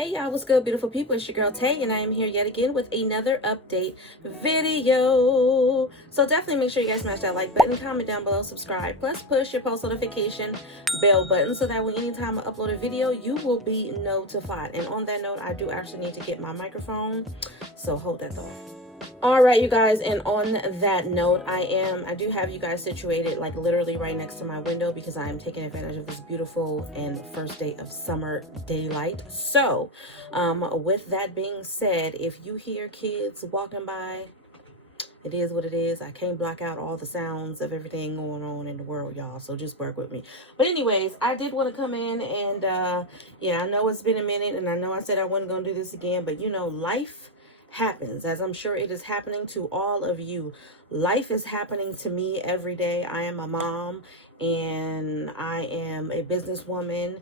Hey y'all, what's good, beautiful people? It's your girl Tay, and I am here yet again with another update video. So definitely make sure you guys smash that like button, comment down below, subscribe, plus push your post notification bell button so that way anytime I upload a video, you will be notified. And on that note, I do actually need to get my microphone, so hold that thought. All right, you guys, and on that note, I do have you guys situated like literally right next to my window because I am taking advantage of this beautiful and first day of summer daylight. So with that being said, if you hear kids walking by, it is what it is. I can't block out all the sounds of everything going on in the world, y'all, so just work with me. But anyways, I did want to come in and yeah, I know it's been a minute, and I know I said I wasn't gonna do this again, but you know, life happens, as I'm sure it is happening to all of you. Life is happening to me every day. I am a mom and I am a businesswoman,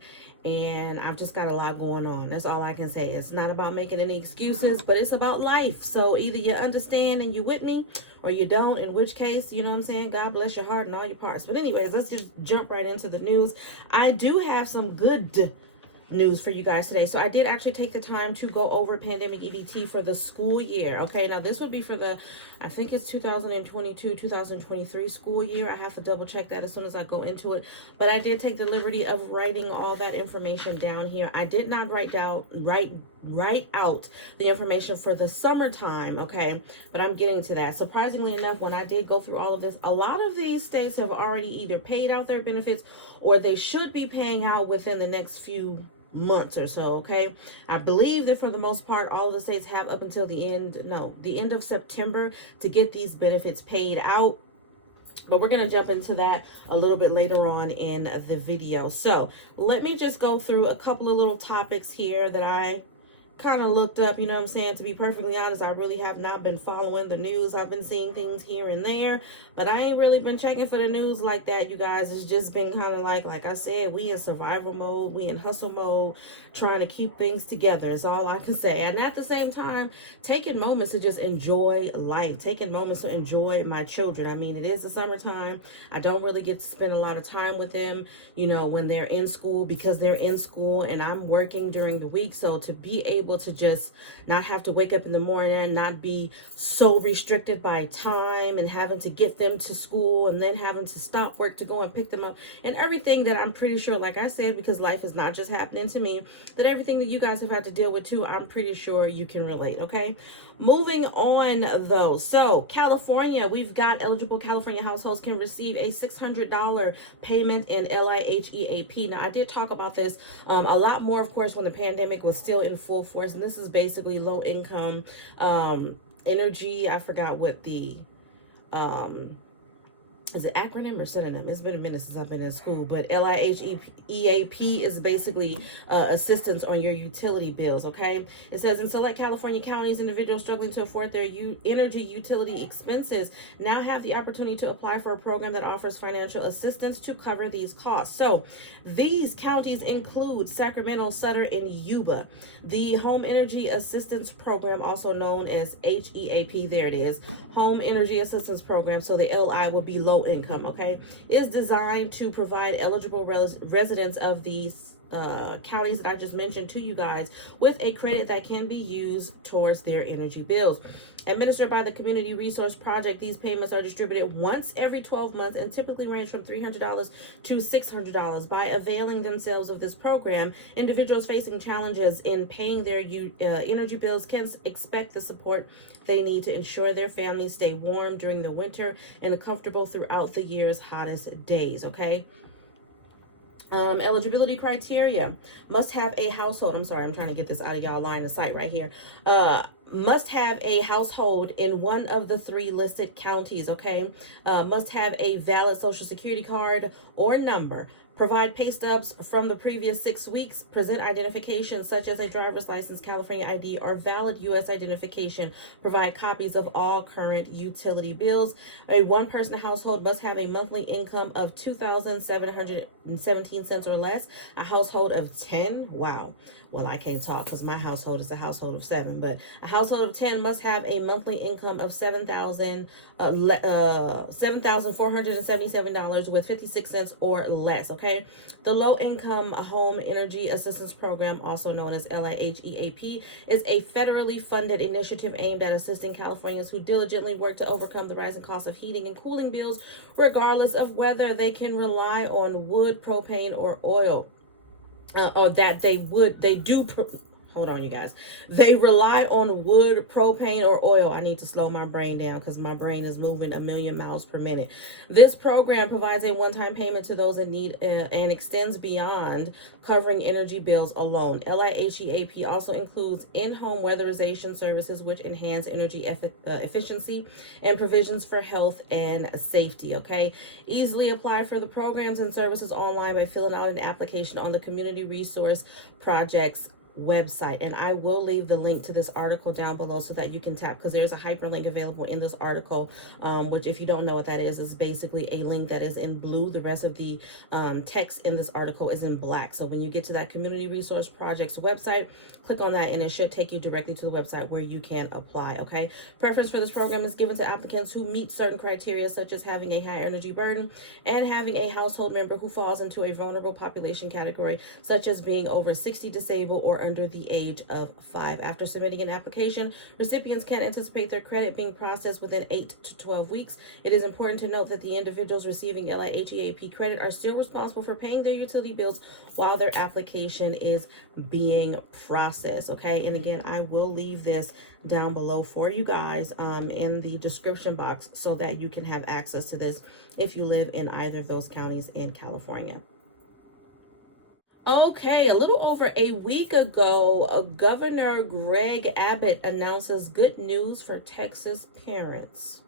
and I've just got a lot going on. That's all I can say. It's not about making any excuses, but it's about life. So either you understand and you with me, or you don't, in which case, you know what I'm saying, God bless your heart and all your parts. But anyways, let's just jump right into the news. I do have some good news for you guys today. So I did actually take the time to go over pandemic EBT for the school year. Okay, now this would be for the, I think it's 2022-2023 school year. I have to double check that as soon as I go into it, but I did take the liberty of writing all that information down here. I did not write out the information for the summertime, okay, but I'm getting to that. Surprisingly enough, when I did go through all of this, a lot of these states have already either paid out their benefits or they should be paying out within the next few months or so. Okay, I believe that for the most part all of the states have up until the end of September to get these benefits paid out, but we're going to jump into that a little bit later on in the video. So let me just go through a couple of little topics here that I kind of looked up. You know what I'm saying, to be perfectly honest, I really have not been following the news. I've been seeing things here and there, but I ain't really been checking for the news like that, you guys. It's just been kind of like I said, we in survival mode, we in hustle mode, trying to keep things together is all I can say. And at the same time, taking moments to just enjoy life, taking moments to enjoy my children. I mean, it is the summertime. I don't really get to spend a lot of time with them, you know, when they're in school, because they're in school and I'm working during the week. So to be able to just not have to wake up in the morning and not be so restricted by time and having to get them to school and then having to stop work to go and pick them up and everything that I'm pretty sure, like I said, because life is not just happening to me, that everything that you guys have had to deal with too, I'm pretty sure you can relate. Okay, moving on though. So California, we've got eligible California households can receive a $600 payment in LIHEAP. Now I did talk about this a lot more, of course, when the pandemic was still in full force, and this is basically low income energy. I forgot what the is it acronym or synonym? It's been a minute since I've been in school, but LIHEAP is basically assistance on your utility bills, okay? It says in select California counties, individuals struggling to afford their energy utility expenses now have the opportunity to apply for a program that offers financial assistance to cover these costs. So these counties include Sacramento, Sutter, and Yuba. The Home Energy Assistance Program, also known as HEAP, there it is, Home Energy Assistance Program, so the LI will be low income, okay, is designed to provide eligible residents of these counties that I just mentioned to you guys with a credit that can be used towards their energy bills. Administered by the Community Resource Project, these payments are distributed once every 12 months and typically range from $300 to $600. By availing themselves of this program, individuals facing challenges in paying their energy bills can expect the support they need to ensure their families stay warm during the winter and comfortable throughout the year's hottest days, okay? Eligibility criteria: must have a household. I'm sorry, I'm trying to get this out of y'all line of sight right here. Must have a household in one of the 3 listed counties, okay? Must have a valid social security card or number. Provide pay stubs from the previous 6 weeks. Present identification such as a driver's license, California ID, or valid U.S. identification. Provide copies of all current utility bills. A one-person household must have a monthly income of $2,717 or less. A household of 10, wow. Well, I can't talk because my household is a household of 7, but a household of 10 must have a monthly income of $7,477 with 56 cents or less. Okay. okay? The Low Income Home Energy Assistance Program, also known as LIHEAP, is a federally funded initiative aimed at assisting Californians who diligently work to overcome the rising cost of heating and cooling bills, regardless of whether they can rely on wood, propane, or oil. Or that hold on, you guys. They rely on wood, propane, or oil. I need to slow my brain down because my brain is moving a million miles per minute. This program provides a one-time payment to those in need and extends beyond covering energy bills alone. LIHEAP also includes in-home weatherization services, which enhance energy efficiency and provisions for health and safety, okay? Easily apply for the programs and services online by filling out an application on the Community Resource Project's website, and I will leave the link to this article down below so that you can tap, because there's a hyperlink available in this article, which, if you don't know what that is basically a link that is in blue. The rest of the text in this article is in black. So when you get to that Community Resource Project's website, click on that and it should take you directly to the website where you can apply, okay? Preference for this program is given to applicants who meet certain criteria, such as having a high energy burden and having a household member who falls into a vulnerable population category, such as being over 60, disabled, or under the age of 5. After submitting an application, recipients can anticipate their credit being processed within 8 to 12 weeks. It is important to note that the individuals receiving LIHEAP credit are still responsible for paying their utility bills while their application is being processed, okay? And again, I will leave this down below for you guys in the description box so that you can have access to this if you live in either of those counties in California. Okay, a little over a week ago, Governor Greg Abbott announces good news for Texas parents.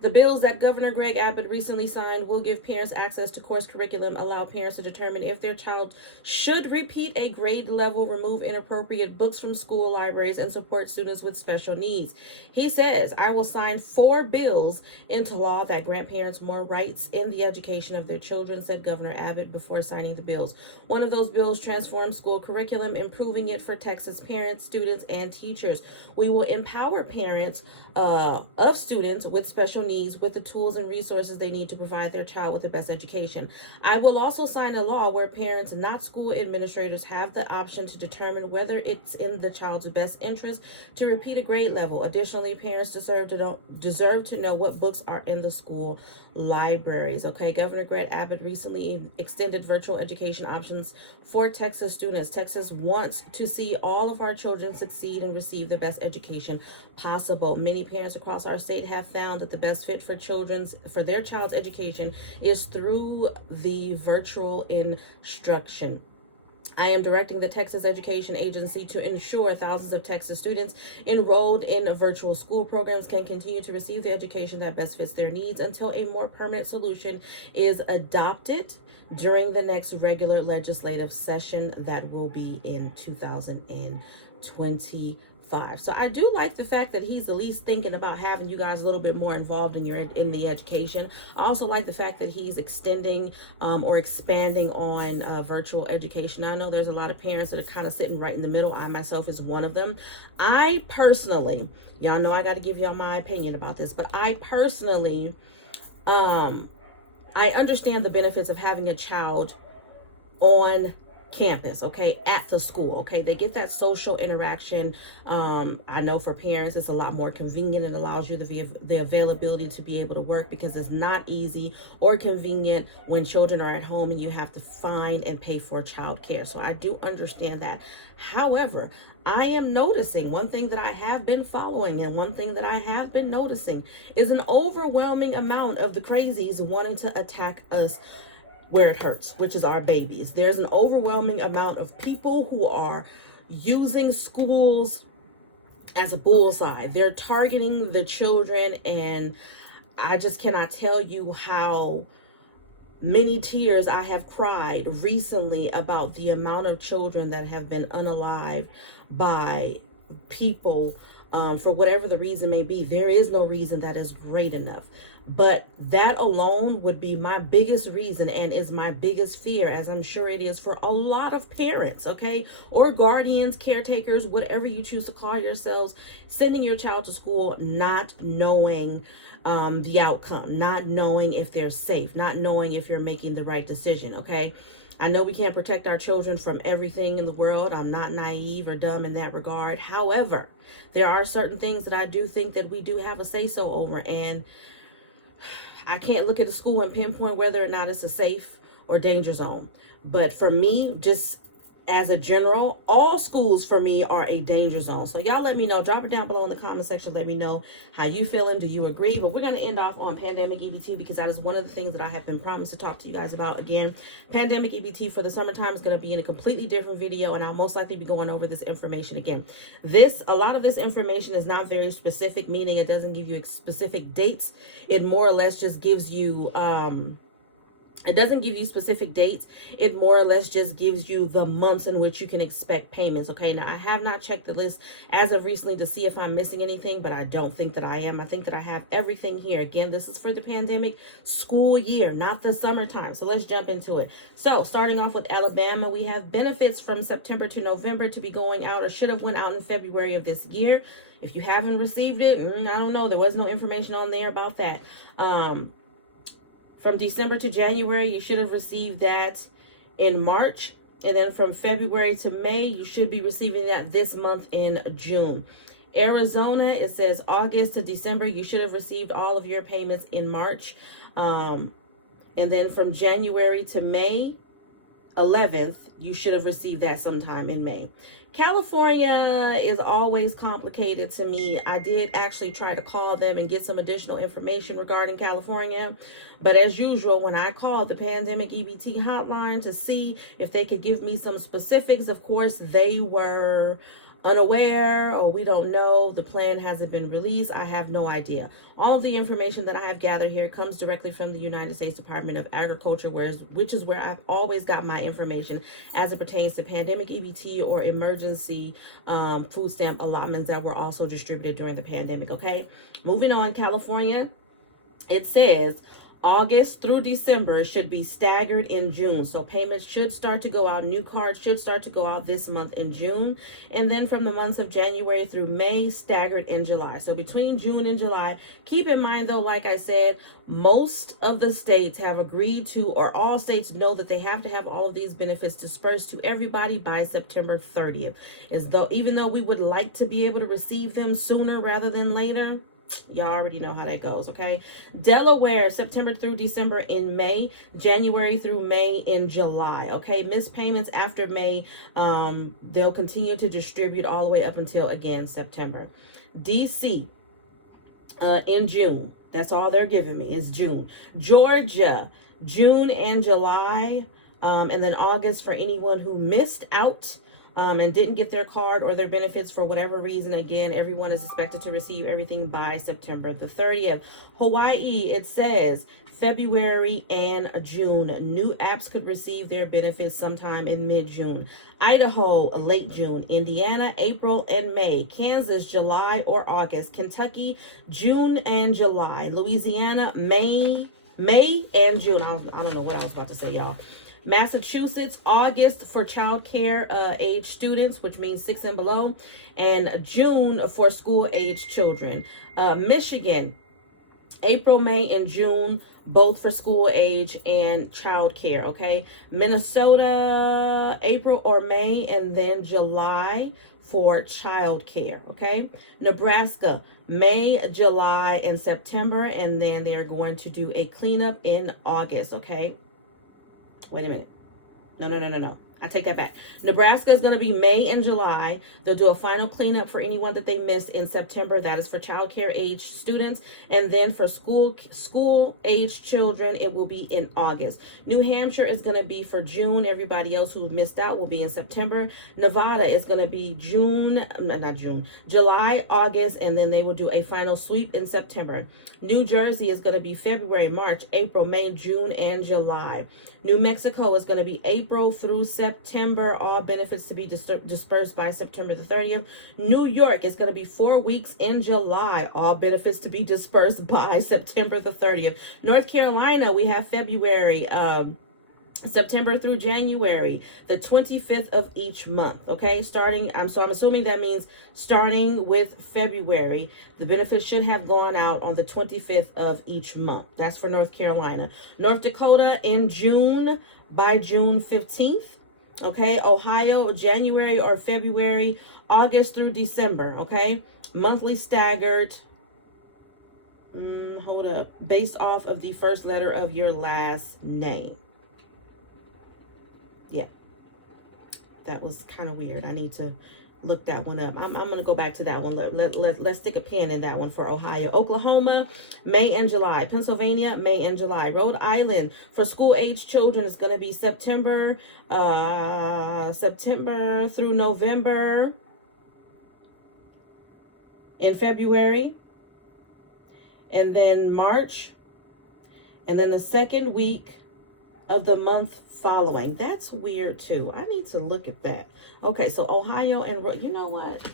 The bills that Governor Greg Abbott recently signed will give parents access to course curriculum, allow parents to determine if their child should repeat a grade level, remove inappropriate books from school libraries, and support students with special needs. He says, "I will sign 4 bills into law that grant parents more rights in the education of their children," said Governor Abbott before signing the bills. One of those bills transforms school curriculum, improving it for Texas parents, students, and teachers. We will empower parents of students with special needs with the tools and resources they need to provide their child with the best education. I will also sign a law where parents, not school administrators, have the option to determine whether it's in the child's best interest to repeat a grade level. Additionally, parents deserve to know what books are in the school libraries. Okay, Governor Greg Abbott recently extended virtual education options for Texas students. Texas wants to see all of our children succeed and receive the best education possible. Many parents across our state have found that the best fit for their child's education is through the virtual instruction. I am directing the Texas Education Agency to ensure thousands of Texas students enrolled in virtual school programs can continue to receive the education that best fits their needs until a more permanent solution is adopted during the next regular legislative session that will be in 2025. So I do like the fact that he's at least thinking about having you guys a little bit more involved in the education. I also like the fact that he's extending or expanding on virtual education. I know there's a lot of parents that are kind of sitting right in the middle. I myself is one of them. I personally, y'all know I got to give y'all my opinion about this, but I personally, I understand the benefits of having a child on campus, okay, at the school, okay? They get that social interaction. I know for parents it's a lot more convenient. It allows you the availability to be able to work, because it's not easy or convenient when children are at home and you have to find and pay for childcare. So I do understand that. However, I am noticing one thing that I have been following, and one thing that I have been noticing is an overwhelming amount of the crazies wanting to attack us where it hurts, which is our babies. There's an overwhelming amount of people who are using schools as a bullseye. They're targeting the children, and I just cannot tell you how many tears I have cried recently about the amount of children that have been unalived by people for whatever the reason may be. There is no reason that is great enough. But that alone would be my biggest reason and is my biggest fear, as I'm sure it is for a lot of parents, okay? Or guardians, caretakers, whatever you choose to call yourselves, sending your child to school not knowing the outcome, not knowing if they're safe, not knowing if you're making the right decision, okay? I know we can't protect our children from everything in the world. I'm not naive or dumb in that regard. However, there are certain things that I do think that we do have a say-so over, and I can't look at a school and pinpoint whether or not it's a safe or danger zone. But for me, just as a general, all schools for me are a danger zone. So y'all let me know. Drop it down below in the comment section. Let me know how you feeling. Do you agree? But we're going to end off on pandemic EBT because that is one of the things that I have been promised to talk to you guys about. Again, pandemic EBT for the summertime is going to be in a completely different video, and I'll most likely be going over this information again. A lot of this information is not very specific, meaning it doesn't give you specific dates. It more or less just gives you it doesn't give you specific dates. It more or less just gives you the months in which you can expect payments. Okay, now I have not checked the list as of recently to see if I'm missing anything, but I don't think that I am. I think that I have everything here. Again, this is for the pandemic school year, not the summertime. So let's jump into it. So starting off with Alabama, we have benefits from September to November to be going out, or should have went out in February of this year. If you haven't received it, I don't know. There was no information on there about that. From December to January, you should have received that in March. And then from February to May, you should be receiving that this month in June. Arizona, it says August to December, you should have received all of your payments in March. And then from January to May 11th, you should have received that sometime in May. California is always complicated to me. I did actually try to call them and get some additional information regarding California. But as usual, when I called the pandemic EBT hotline to see if they could give me some specifics, of course, they were unaware, or we don't know, the plan hasn't been released. I have no idea. All of the information that I have gathered here comes directly from the United States Department of Agriculture, which is where I've always got my information as it pertains to pandemic EBT or emergency food stamp allotments that were also distributed during the pandemic. Okay, moving on. California, it says August through December should be staggered in June. So payments should start to go out. New cards should start to go out this month in June. And then from the months of January through May, staggered in July. So between June and July, keep in mind though, like I said, most of the states have agreed to, or all states know that they have to have all of these benefits dispersed to everybody by September 30th. Even though we would like to be able to receive them sooner rather than later, y'all already know how that goes. Okay, Delaware, September through December in May, January through May in July. Okay, missed payments after May, they'll continue to distribute all the way up until, again, September. DC, in June. That's all they're giving me is June. Georgia, June and July, and then August for anyone who missed out and didn't get their card or their benefits for whatever reason. Again, everyone is expected to receive everything by September the 30th. Hawaii, it says February and June. New apps could receive their benefits sometime in mid-June. Idaho, late June. Indiana, April and May. Kansas, July or August. Kentucky, June and July. Louisiana, May and June. I don't know what I was about to say, y'all. Massachusetts, August for child care age students, which means 6 and below, and June for school age children. Michigan, April, May, and June, both for school age and child care. Okay. Minnesota, April or May, and then July for child care. Okay. Nebraska, May, July, and September, and then they're going to do a cleanup in August. Okay. Wait a minute. No. I take that back. Nebraska is going to be May and July. They'll do a final cleanup for anyone that they missed in September. That is for child care age students. And then for school age children, it will be in August. New Hampshire is going to be for June. Everybody else who missed out will be in September. Nevada is going to be July, August, and then they will do a final sweep in September. New Jersey is going to be February, March, April, May, June, and July. New Mexico is going to be April through September. September, all benefits to be dispersed by September the 30th. New York is going to be 4 weeks in July, all benefits to be dispersed by September the 30th. North Carolina, we have February, September through January, the 25th of each month. Okay, starting, so I'm assuming that means starting with February, the benefits should have gone out on the 25th of each month. That's for North Carolina. North Dakota in June by June 15th. Okay, Ohio, January or February, August through December. Okay, monthly staggered. Hold up, based off of the first letter of your last name. Yeah, that was kind of weird. I need to look that one up. I'm going to go back to that one. Let's stick a pin in that one for Ohio. Oklahoma, May and July. Pennsylvania, May and July. Rhode Island, for school-age children, is going to be September through November. In February. And then March. And then the second week of the month following. That's weird too. I need to look at that. Okay, so Ohio and you know what?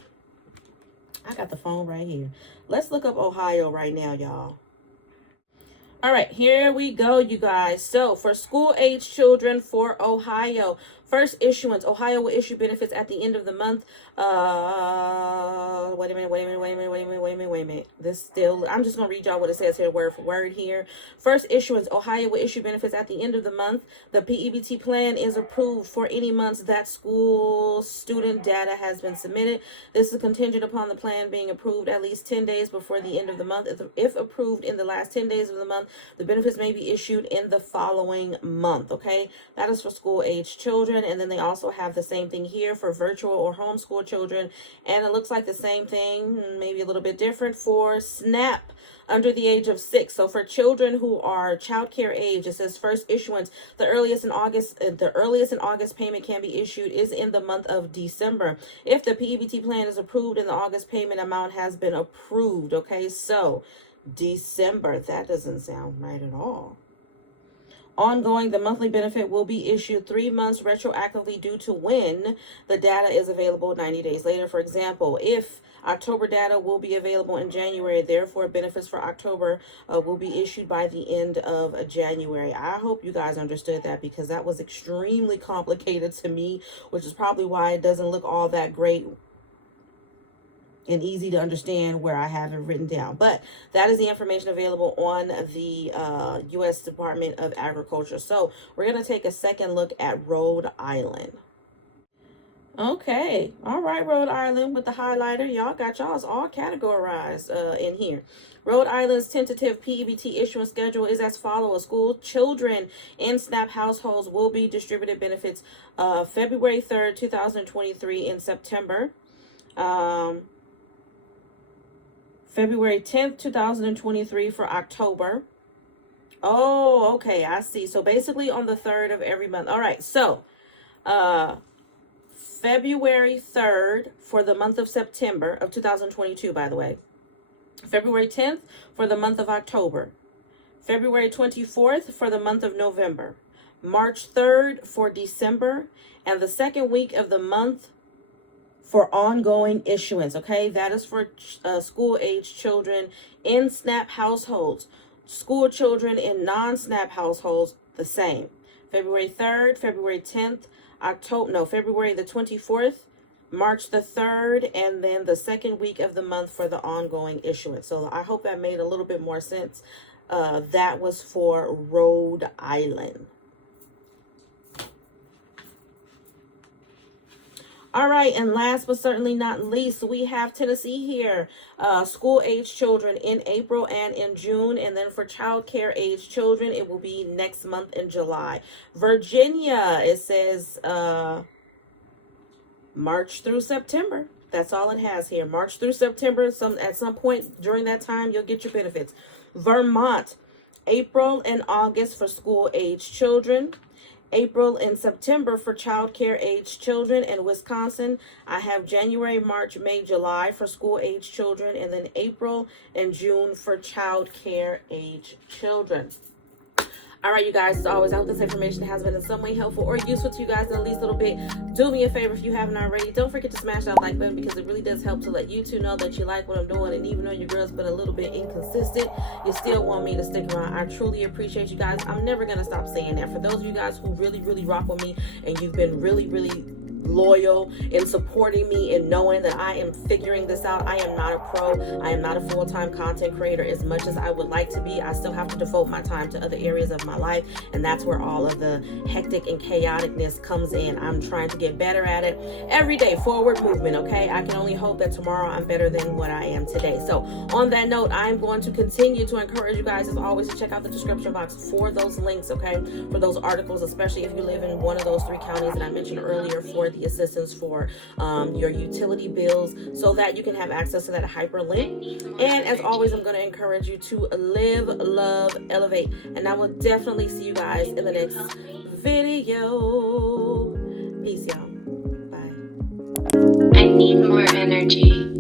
I got the phone right here. Let's look up Ohio right now, y'all. All right, here we go, you guys. So for school-age children for Ohio, first issuance, Ohio will issue benefits at the end of the month. Wait a minute. This still, I'm just going to read y'all what it says here, word for word here. First issuance, Ohio will issue benefits at the end of the month. The PEBT plan is approved for any months that school student data has been submitted. This is contingent upon the plan being approved at least 10 days before the end of the month. If approved in the last 10 days of the month, the benefits may be issued in the following month. Okay, that is for school-age children. And then they also have the same thing here for virtual or homeschool children. And it looks like the same thing, maybe a little bit different, for SNAP under the age of 6. So for children who are child care age, it says first issuance, the earliest in August payment can be issued is in the month of December. If the PEBT plan is approved and the August payment amount has been approved. Okay, so December, that doesn't sound right at all. Ongoing, the monthly benefit will be issued 3 months retroactively due to when the data is available 90 days later. For example, if October data will be available in January, therefore benefits for October will be issued by the end of January. I hope you guys understood that, because that was extremely complicated to me, which is probably why it doesn't look all that great and easy to understand where I have it written down. But that is the information available on the U.S. Department of Agriculture. So we're going to take a second look at Rhode Island. Okay. All right, Rhode Island with the highlighter. Y'all got y'all's all categorized in here. Rhode Island's tentative PEBT issuance schedule is as follows. School children in SNAP households will be distributed benefits February 3rd, 2023 in September. February 10th, 2023 for October. Oh, okay, I see. So basically on the 3rd of every month. All right, so February 3rd for the month of September of 2022, by the way. February 10th for the month of October. February 24th for the month of November. March 3rd for December. And the second week of the month for ongoing issuance. Okay, that is for school-age children in SNAP households. School children in non-SNAP households, the same. February 3rd, February 10th, February the 24th, March the 3rd, and then the second week of the month for the ongoing issuance. So I hope that made a little bit more sense. That was for Rhode Island. All right, and last but certainly not least, we have Tennessee here. School-age children in April and in June. And then for child care age children, it will be next month in July. Virginia, it says March through September. That's all it has here. March through September. At some point during that time, you'll get your benefits. Vermont, April and August for school-age children. April and September for child care age children. In Wisconsin, I have January, March, May, July for school age children, and then April and June for child care age children. All right, you guys, as always, I hope this information has been in some way helpful or useful to you guys in at least a little bit. Do me a favor if you haven't already. Don't forget to smash that like button, because it really does help to let YouTube know that you like what I'm doing. And even though your girl's been a little bit inconsistent, you still want me to stick around. I truly appreciate you guys. I'm never going to stop saying that. For those of you guys who really, really rock with me and you've been really, really loyal in supporting me and knowing that I am figuring this out. I am not a pro. I am not a full-time content creator. As much as I would like to be, I still have to devote my time to other areas of my life, and that's where all of the hectic and chaoticness comes in. I'm trying to get better at it every day. Forward movement, okay? I can only hope that tomorrow I'm better than what I am today. So on that note, I'm going to continue to encourage you guys, as always, to check out the description box for those links, okay? For those articles, especially if you live in one of those 3 counties that I mentioned earlier, for the assistance for your utility bills, so that you can have access to that hyperlink. And as always, I'm going to encourage you to live, love, elevate, and I will definitely see you guys in the next video. Peace, y'all. Bye. I need more energy.